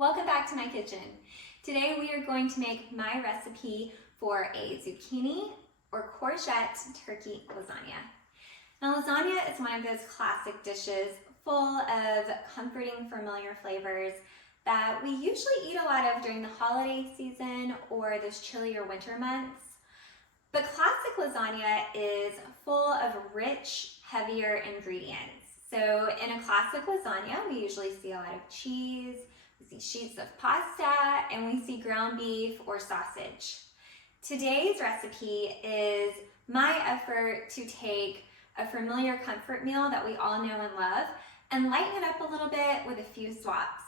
Welcome back to my kitchen. Today we are going to make my recipe for a zucchini or courgette turkey lasagna. Now lasagna is one of those classic dishes full of comforting, familiar flavors that we usually eat a lot of during the holiday season or those chillier winter months. But classic lasagna is full of rich, heavier ingredients. So in a classic lasagna, we usually see a lot of cheese, we see sheets of pasta, and we see ground beef or sausage. Today's recipe is my effort to take a familiar comfort meal that we all know and love and lighten it up a little bit with a few swaps.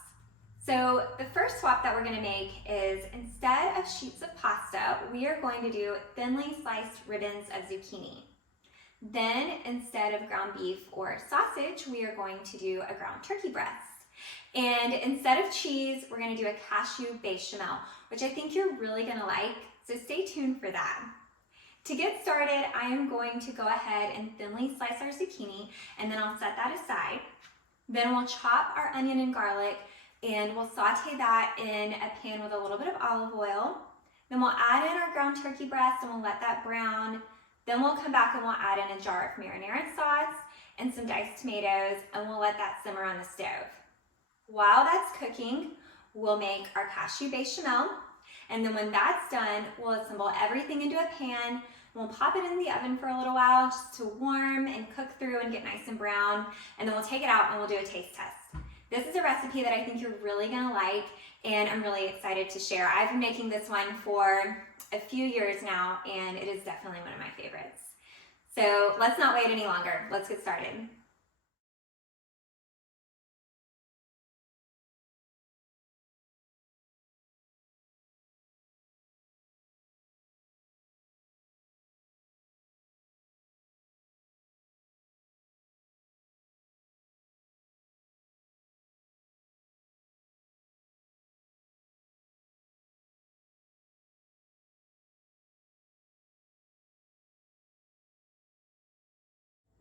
So the first swap that we're going to make is, instead of sheets of pasta, we are going to do thinly sliced ribbons of zucchini. Then instead of ground beef or sausage, we are going to do a ground turkey breast. And instead of cheese, we're going to do a cashew bechamel, which I think you're really going to like, so stay tuned for that. To get started, I am going to go ahead and thinly slice our zucchini, and then I'll set that aside. Then we'll chop our onion and garlic, and we'll saute that in a pan with a little bit of olive oil. Then we'll add in our ground turkey breast, and we'll let that brown. Then we'll come back and we'll add in a jar of marinara sauce and some diced tomatoes, and we'll let that simmer on the stove. While that's cooking, we'll make our cashew bechamel, and then when that's done, we'll assemble everything into a pan. We'll pop it in the oven for a little while just to warm and cook through and get nice and brown, and then we'll take it out and we'll do a taste test. This is a recipe that I think you're really gonna like, and I'm really excited to share. I've been making this one for a few years now, and it is definitely one of my favorites. So let's not wait any longer. Let's get started.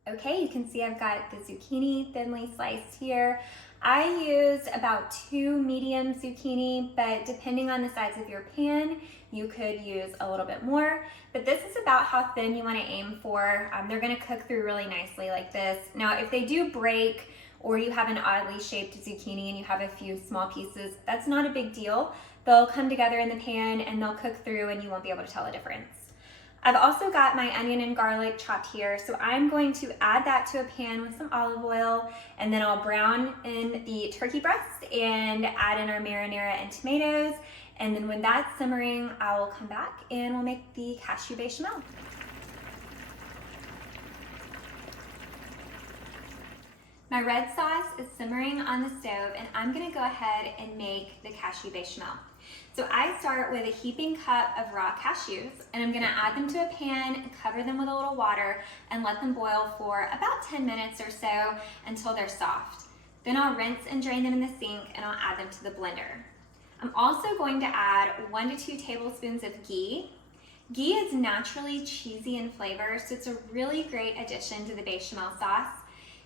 Okay, you can see I've got the zucchini thinly sliced here. I used about 2 medium zucchini, but depending on the size of your pan, you could use a little bit more. But this is about how thin you want to aim for. They're going to cook through really nicely like this. Now, if they do break, or you have an oddly shaped zucchini and you have a few small pieces, that's not a big deal. They'll come together in the pan and they'll cook through, and you won't be able to tell the difference. I've also got my onion and garlic chopped here, so I'm going to add that to a pan with some olive oil, and then I'll brown in the turkey breast and add in our marinara and tomatoes, and then when that's simmering, I will come back and we'll make the cashew bechamel. My red sauce is simmering on the stove, and I'm gonna go ahead and make the cashew bechamel. So I start with a heaping cup of raw cashews, and I'm gonna add them to a pan, cover them with a little water, and let them boil for about 10 minutes or so until they're soft. Then I'll rinse and drain them in the sink, and I'll add them to the blender. I'm also going to add 1 to 2 tablespoons of ghee. Ghee is naturally cheesy in flavor, so it's a really great addition to the bechamel sauce.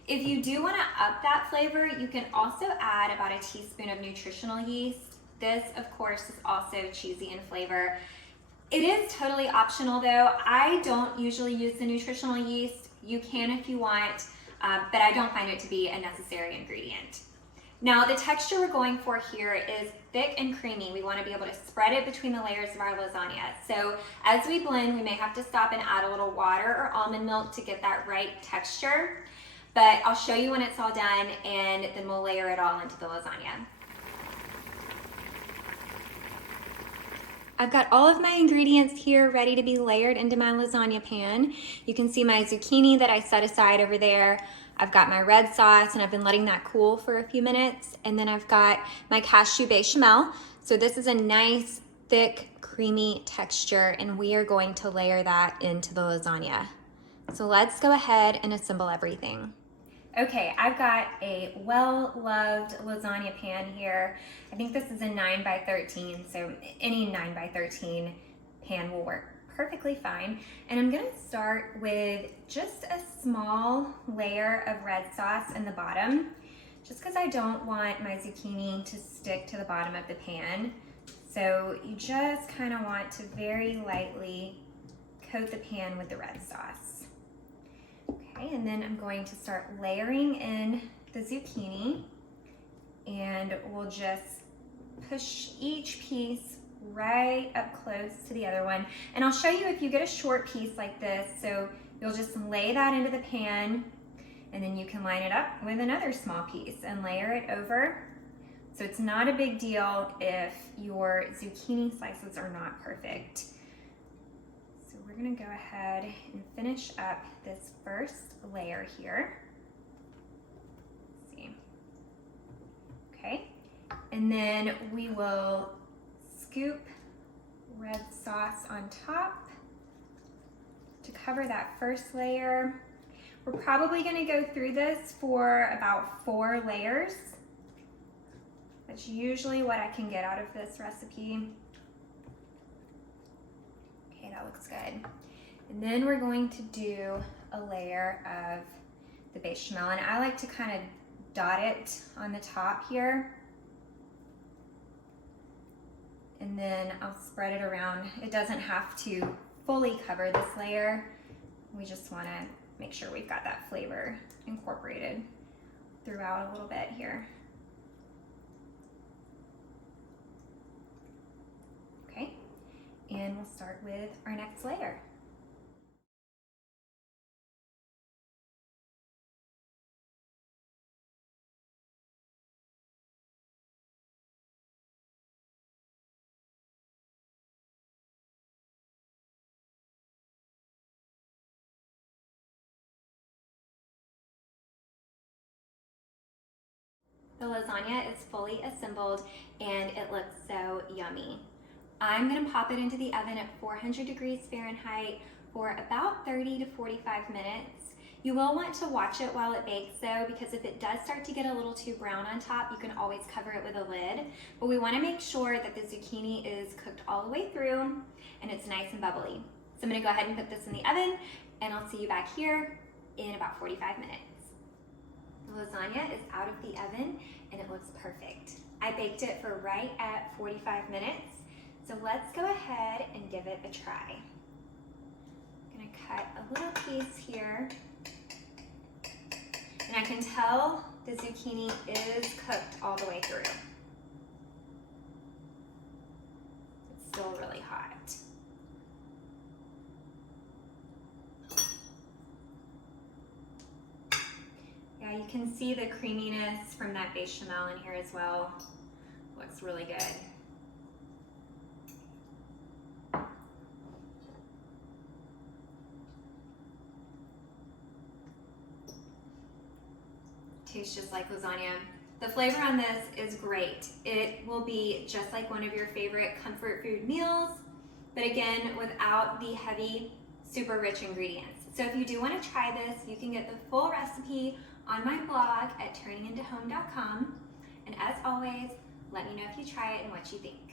If you do want to up that flavor, you can also add about a teaspoon of nutritional yeast. This, of course, is also cheesy in flavor. It is totally optional though. I don't usually use the nutritional yeast. You can if you want, but I don't find it to be a necessary ingredient. Now, the texture we're going for here is thick and creamy. We want to be able to spread it between the layers of our lasagna. So as we blend, we may have to stop and add a little water or almond milk to get that right texture. But I'll show you when it's all done, and then we'll layer it all into the lasagna. I've got all of my ingredients here ready to be layered into my lasagna pan. You can see my zucchini that I set aside over there. I've got my red sauce, and I've been letting that cool for a few minutes. And then I've got my cashew bechamel. So this is a nice, thick, creamy texture, and we are going to layer that into the lasagna. So let's go ahead and assemble everything. Okay, I've got a well-loved lasagna pan here. I think this is a 9 by 13, so any 9 by 13 pan will work perfectly fine. And I'm gonna start with just a small layer of red sauce in the bottom. just because I don't want my zucchini to stick to the bottom of the pan. So you just kind of want to very lightly coat the pan with the red sauce. Okay, and then I'm going to start layering in the zucchini, and we'll just push each piece right up close to the other one. And I'll show you if you get a short piece like this, so you'll just lay that into the pan, and then you can line it up with another small piece and layer it over. So it's not a big deal if your zucchini slices are not perfect. So we're gonna go ahead and finish up this first layer here. Let's see. Okay, and then we will scoop red sauce on top to cover that first layer. We're probably going to go through this for about 4 layers. That's usually what I can get out of this recipe. Okay, that looks good. And then we're going to do a layer of the bechamel, and I like to kind of dot it on the top here. And then I'll spread it around. It doesn't have to fully cover this layer. We just want to make sure we've got that flavor incorporated throughout a little bit here. Okay, and we'll start with our next layer. The lasagna is fully assembled and it looks so yummy. I'm gonna pop it into the oven at 400 degrees Fahrenheit for about 30 to 45 minutes. You will want to watch it while it bakes though, because if it does start to get a little too brown on top, you can always cover it with a lid. But we wanna make sure that the zucchini is cooked all the way through and it's nice and bubbly. So I'm gonna go ahead and put this in the oven, and I'll see you back here in about 45 minutes. The lasagna is out of the oven and it looks perfect. I baked it for right at 45 minutes. So let's go ahead and give it a try. I'm gonna cut a little piece here. And I can tell the zucchini is cooked all the way through. It's still really hot. Yeah, you can see the creaminess from that bechamel in here as well. Looks really good. Tastes just like lasagna. The flavor on this is great. It will be just like one of your favorite comfort food meals, but again, without the heavy, super rich ingredients. So if you do want to try this, you can get the full recipe on my blog at turningintohome.com. And as always, let me know if you try it and what you think.